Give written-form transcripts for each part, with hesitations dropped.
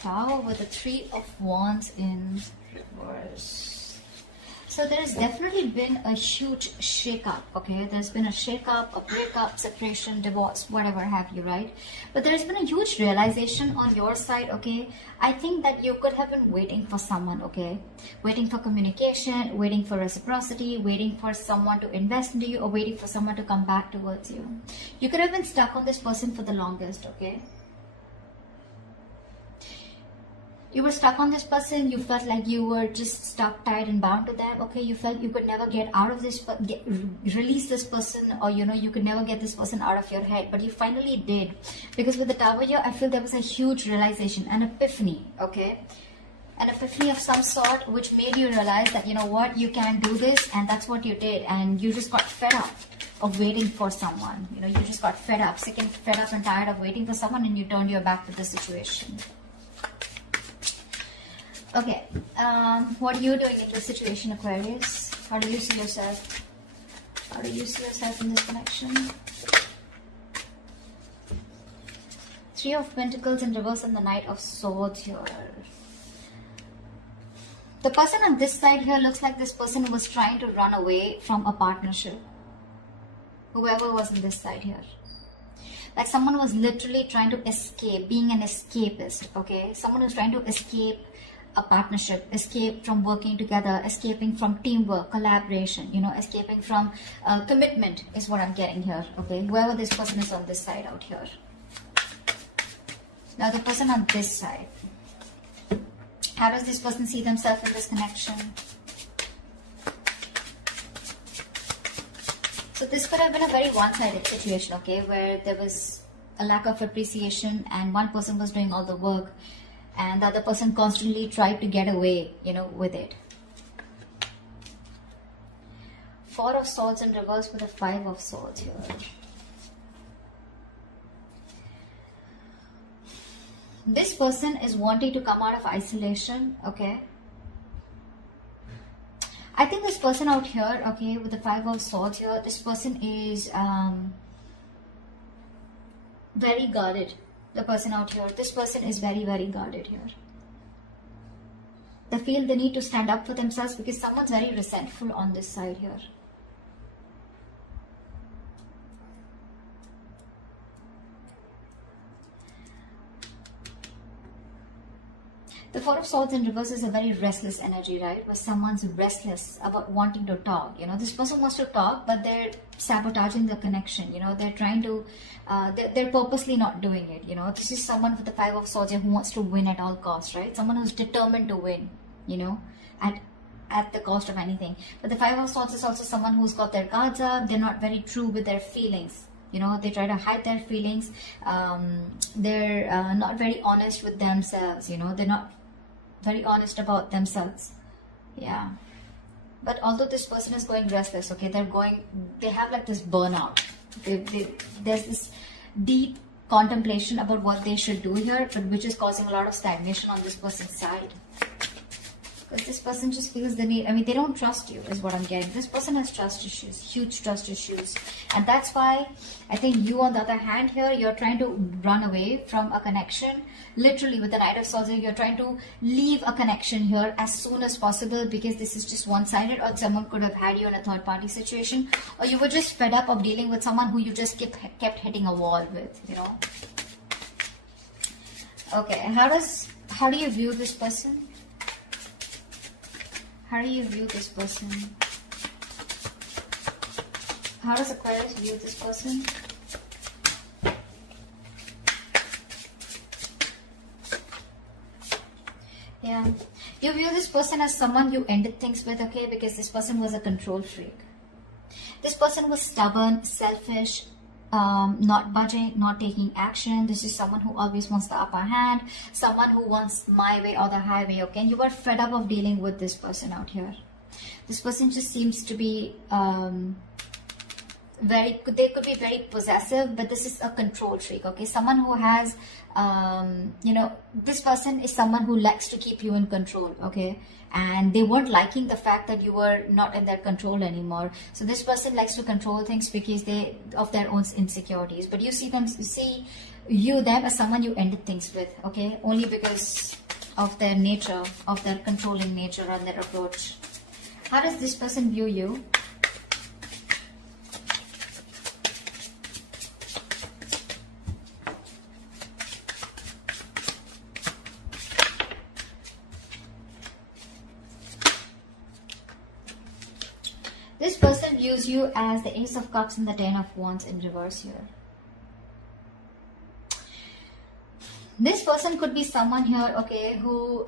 Tower with the Three of Wands in reverse. So there has definitely been a huge shake-up, okay? There's been a shake-up, a breakup, separation, divorce, whatever have you, right? But there's been a huge realization on your side, okay? I think that you could have been waiting for someone, okay? Waiting for communication, waiting for reciprocity, waiting for someone to invest into you, or waiting for someone to come back towards you. You could have been stuck on this person for the longest, okay? You were stuck on this person, you felt like you were just stuck, tied and bound to them, okay? You felt you could never get out of this, release this person, or you know, you could never get this person out of your head, but you finally did. Because with the Tower here, I feel there was a huge realization, an epiphany, okay? An epiphany of some sort, which made you realize that, you know what, you can do this, and that's what you did, and you just got fed up of waiting for someone. You know, you just got fed up, sick and fed up and tired of waiting for someone, and you turned your back to the situation. Okay, what are you doing in this situation, Aquarius? How do you see yourself? How do you see yourself in this connection? Three of Pentacles in reverse and the Knight of Swords here. The person on this side here looks like this person was trying to run away from a partnership. Whoever was on this side here. Like someone was literally trying to escape, being an escapist, okay? Someone who's trying to escape a partnership, escape from working together, escaping from teamwork, collaboration, you know, escaping from commitment is what I'm getting here, okay? Whoever this person is on this side out here. Now the person on this side, how does this person see themselves in this connection? So this could have been a very one-sided situation, okay, where there was a lack of appreciation and one person was doing all the work and the other person constantly tried to get away, you know, with it. Four of Swords in reverse with a Five of Swords here. This person is wanting to come out of isolation, okay? I think this person out here, okay, with the Five of Swords here, this person is very guarded. The person out here, this person is very, very guarded here. They feel the need to stand up for themselves because someone's very resentful on this side here. The Four of Swords in reverse is a very restless energy, right? Where someone's restless about wanting to talk. You know, this person wants to talk, but they're sabotaging the connection. You know, they're trying to, they're purposely not doing it. You know, this is someone with the Five of Swords who wants to win at all costs, right? Someone who's determined to win, you know, at the cost of anything. But the Five of Swords is also someone who's got their guards up. They're not very true with their feelings. You know, they try to hide their feelings. They're not very honest with themselves. You know, they're not very honest about themselves. Yeah. But although this person is going restless, okay, they have like this burnout. There's this deep contemplation about what they should do here, but which is causing a lot of stagnation on this person's side. Because this person just feels the need. I mean, they don't trust you is what I'm getting. This person has trust issues, huge trust issues. And that's why I think you, on the other hand here, you're trying to run away from a connection. Literally with the Knight of Swords, you're trying to leave a connection here as soon as possible because this is just one-sided, or someone could have had you in a third-party situation, or you were just fed up of dealing with someone who you just kept hitting a wall with, you know. Okay, how do you view this person? How do you view this person? How does Aquarius view this person? Yeah. You view this person as someone you ended things with, okay? Because this person was a control freak. This person was stubborn, selfish, not budging, not taking action. This is someone who always wants the upper hand, someone who wants my way or the highway, okay? And you are fed up of dealing with this person out here. This person just seems to be they could be very possessive, but this is a control freak, okay? Someone who has you know, this person is someone who likes to keep you in control, okay? And they weren't liking the fact that you were not in their control anymore. So this person likes to control things because of their own insecurities. But you see view them as someone you ended things with, okay? Only because of their nature, of their controlling nature and their approach. How does this person view you? This person views you as the Ace of Cups and the Ten of Wands in reverse here. This person could be someone here, okay, who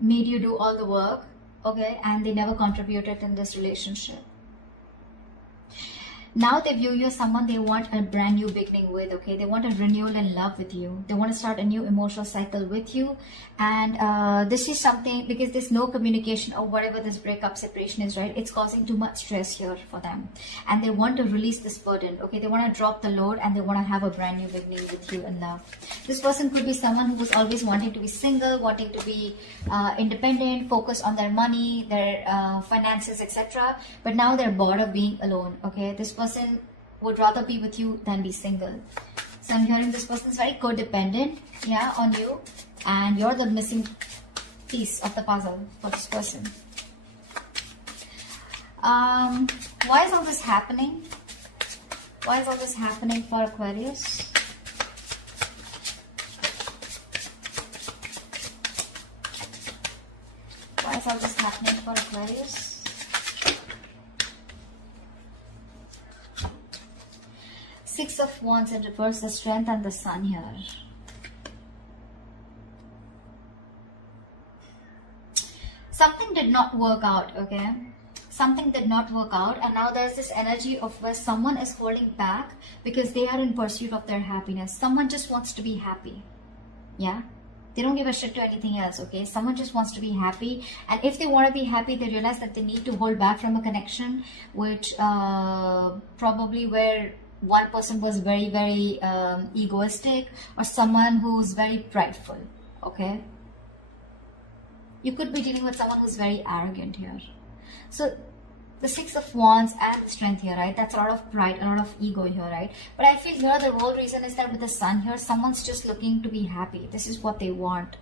made you do all the work, okay, and they never contributed in this relationship. Now they view you as someone they want a brand new beginning with, okay? They want a renewal in love with you. They want to start a new emotional cycle with you. And this is something, because there's no communication or whatever this breakup separation is, right? It's causing too much stress here for them. And they want to release this burden, okay? They want to drop the load and they want to have a brand new beginning with you in love. This person could be someone who was always wanting to be single, wanting to be independent, focused on their money, their finances, etc. But now they're bored of being alone, okay? This person would rather be with you than be single. So I'm hearing this person is very codependent, yeah, on you, and you're the missing piece of the puzzle for this person. Why is all this happening? Why is all this happening for Aquarius? Why is all this happening for Aquarius? Six of Wands in reverse, the Strength and the Sun here. Something did not work out, okay? Something did not work out, and now there's this energy of where someone is holding back because they are in pursuit of their happiness. Someone just wants to be happy, yeah? They don't give a shit to anything else, okay? Someone just wants to be happy, and if they want to be happy, they realize that they need to hold back from a connection, which probably where one person was very, very egoistic, or someone who's very prideful, okay? You could be dealing with someone who's very arrogant here. So the Six of Wands and the Strength here, right? That's a lot of pride, a lot of ego here, right? But I feel here the whole reason is that with the Sun here, someone's just looking to be happy. This is what they want.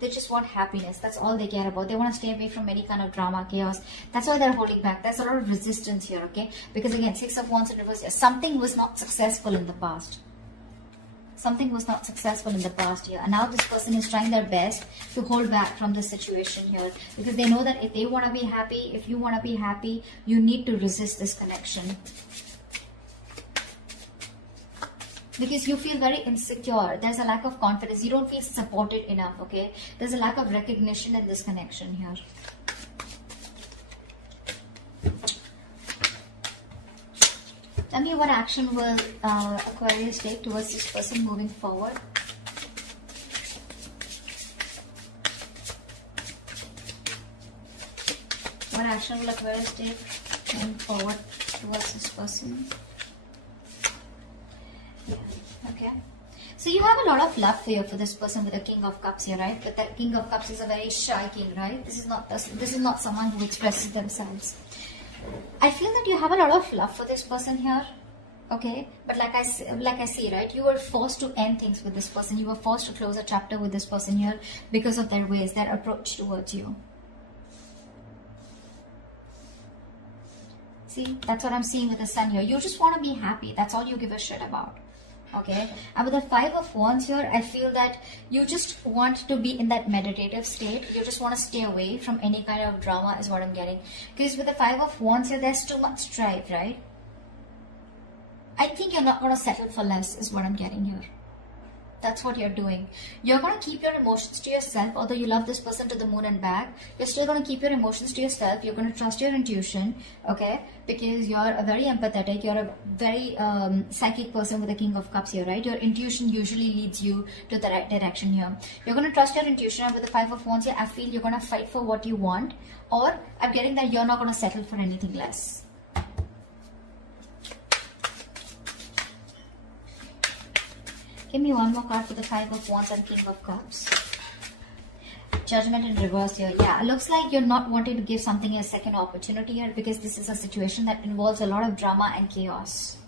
They just want happiness. That's all they care about. They want to stay away from any kind of drama, chaos. That's why they're holding back. There's a lot of resistance here, okay? Because again, Six of Wands in reverse here. Something was not successful in the past. Something was not successful in the past here. And now this person is trying their best to hold back from this situation here. Because they know that if they want to be happy, if you want to be happy, you need to resist this connection. Because you feel very insecure. There's a lack of confidence. You don't feel supported enough, okay? There's a lack of recognition in this connection here. Tell me what action will Aquarius take towards this person moving forward. What action will Aquarius take moving forward towards this person? Yeah, okay. So you have a lot of love here for this person with the King of Cups here, right? But that King of Cups is a very shy king, right? This is not someone who expresses themselves. I feel that you have a lot of love for this person here, okay? But like I see, right? You were forced to end things with this person. You were forced to close a chapter with this person here because of their ways, their approach towards you. See, that's what I'm seeing with the Sun here. You just want to be happy. That's all you give a shit about. Okay, and with the Five of Wands here, I feel that you just want to be in that meditative state. You just want to stay away from any kind of drama is what I'm getting. Because with the Five of Wands here, there's too much strife, right? I think you're not going to settle for less is what I'm getting here. That's what you're doing. You're going to keep your emotions to yourself. Although you love this person to the moon and back, you're still going to keep your emotions to yourself. You're going to trust your intuition, okay? Because you're a very empathetic, you're a very psychic person with the King of Cups here, right? Your intuition usually leads you to the right direction here. You're going to trust your intuition, and with the Five of Wands here, I feel you're going to fight for what you want, or I'm getting that you're not going to settle for anything less. Give me one more card for the Five of Wands and King of Cups. Judgment in reverse here. Yeah, it looks like you're not wanting to give something a second opportunity here because this is a situation that involves a lot of drama and chaos.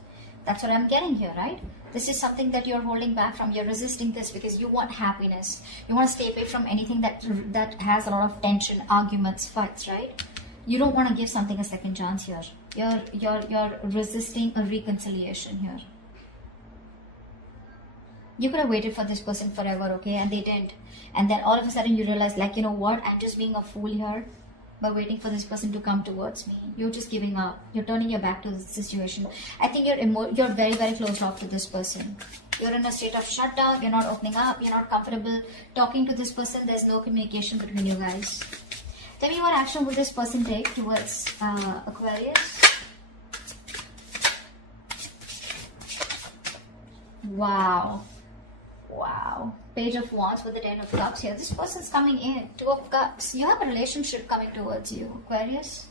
That's what I'm getting here, right? This is something that you're holding back from. You're resisting this because you want happiness. You want to stay away from anything that has a lot of tension, arguments, fights, right? You don't want to give something a second chance here. You're resisting a reconciliation here. You could have waited for this person forever, okay? And they didn't. And then all of a sudden you realize, like, you know what? I'm just being a fool here by waiting for this person to come towards me. You're just giving up. You're turning your back to the situation. I think you're very, very closed off to this person. You're in a state of shutdown. You're not opening up. You're not comfortable talking to this person. There's no communication between you guys. Tell me, what action will this person take towards Aquarius? Wow. Wow. Page of Wands with the 10 of Cups here. This person's coming in. 2 of Cups. You have a relationship coming towards you, Aquarius.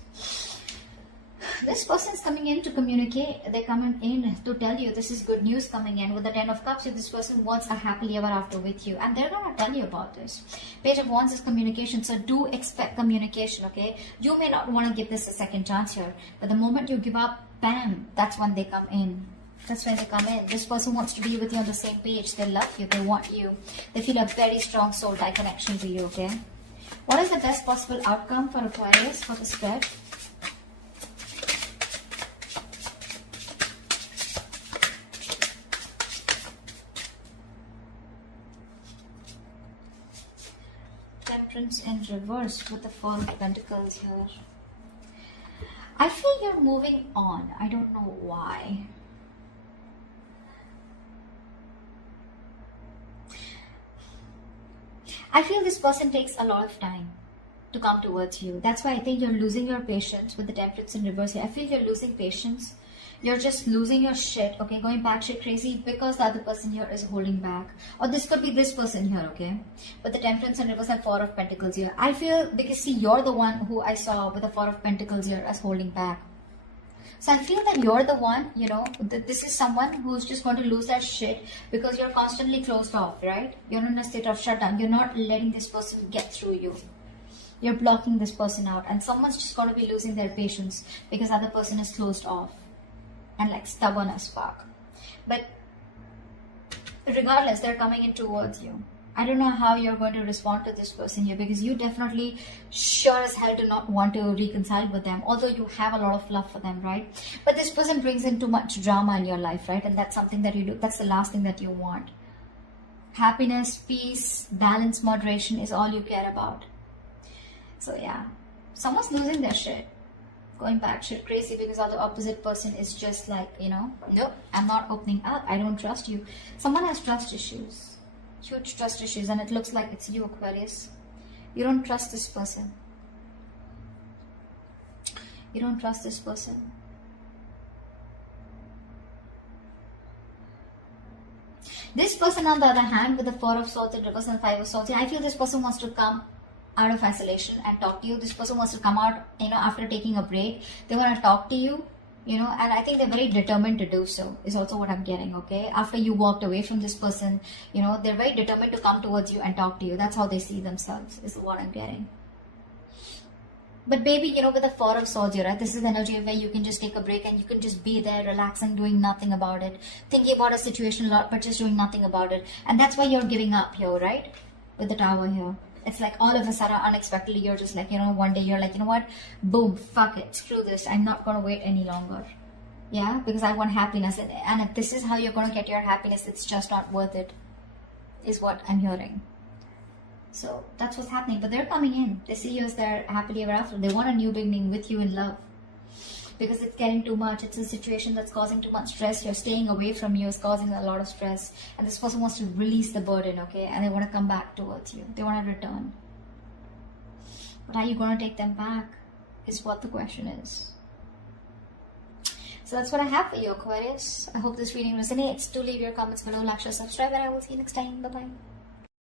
This person's coming in to communicate. They're coming in to tell you this is good news coming in. With the 10 of Cups, this person wants a happily ever after with you. And they're going to tell you about this. Page of Wands is communication. So do expect communication, okay? You may not want to give this a second chance here. But the moment you give up, bam, that's when they come in. That's when they come in. This person wants to be with you on the same page. They love you. They want you. They feel a very strong soul tie connection to you, okay? What is the best possible outcome for Aquarius for the spread? Temperance in reverse with the Four of Pentacles here. I feel you're moving on. I don't know why. I feel this person takes a lot of time to come towards you. That's why I think you're losing your patience with the Temperance in reverse here. I feel you're losing patience. You're just losing your shit, okay? Going batshit crazy because the other person here is holding back. Or this could be this person here, okay? But the Temperance in reverse and Four of Pentacles here. I feel, because see, you're the one who I saw with the Four of Pentacles here as holding back. So I feel that you're the one, you know, that this is someone who's just going to lose their shit because you're constantly closed off, right? You're in a state of shutdown. You're not letting this person get through you. You're blocking this person out. And someone's just going to be losing their patience because the other person is closed off and like stubborn as fuck. But regardless, they're coming in towards you. I don't know how you're going to respond to this person here because you definitely sure as hell do not want to reconcile with them, although you have a lot of love for them, right? But this person brings in too much drama in your life, right? And that's something that you do. That's the last thing that you want. Happiness, peace, balance, moderation is all you care about. So yeah, someone's losing their shit. Going back shit crazy because the opposite person is just like, you know, nope, I'm not opening up. I don't trust you. Someone has trust issues. Huge trust issues, and it looks like it's you, Aquarius. You don't trust this person. You don't trust this person. This person, on the other hand, with the Four of Swords in reverse and Five of Swords, I feel this person wants to come out of isolation and talk to you. This person wants to come out, you know, after taking a break. They want to talk to you. You know, and I think they're very determined to do so, is also what I'm getting, okay? After you walked away from this person, you know, they're very determined to come towards you and talk to you. That's how they see themselves, is what I'm getting. But baby, you know, with the Four of Swords here, right? This is the energy where you can just take a break and you can just be there, relaxing, doing nothing about it. Thinking about a situation a lot, but just doing nothing about it. And that's why you're giving up here, right? With the Tower here. It's like all of a sudden, unexpectedly, you're just like, you know, one day you're like, you know what? Boom, fuck it, screw this. I'm not going to wait any longer. Yeah, because I want happiness. And if this is how you're going to get your happiness, it's just not worth it, is what I'm hearing. So that's what's happening. But they're coming in. They see you as their happily ever after. They want a new beginning with you in love. Because it's getting too much. It's a situation that's causing too much stress. You're staying away from you is causing a lot of stress. And this person wants to release the burden, okay? And they want to come back towards you. They want to return. But are you going to take them back? Is what the question is. So that's what I have for you, Aquarius. I hope this reading resonates. Do leave your comments below, like, share, subscribe, and I will see you next time. Bye-bye.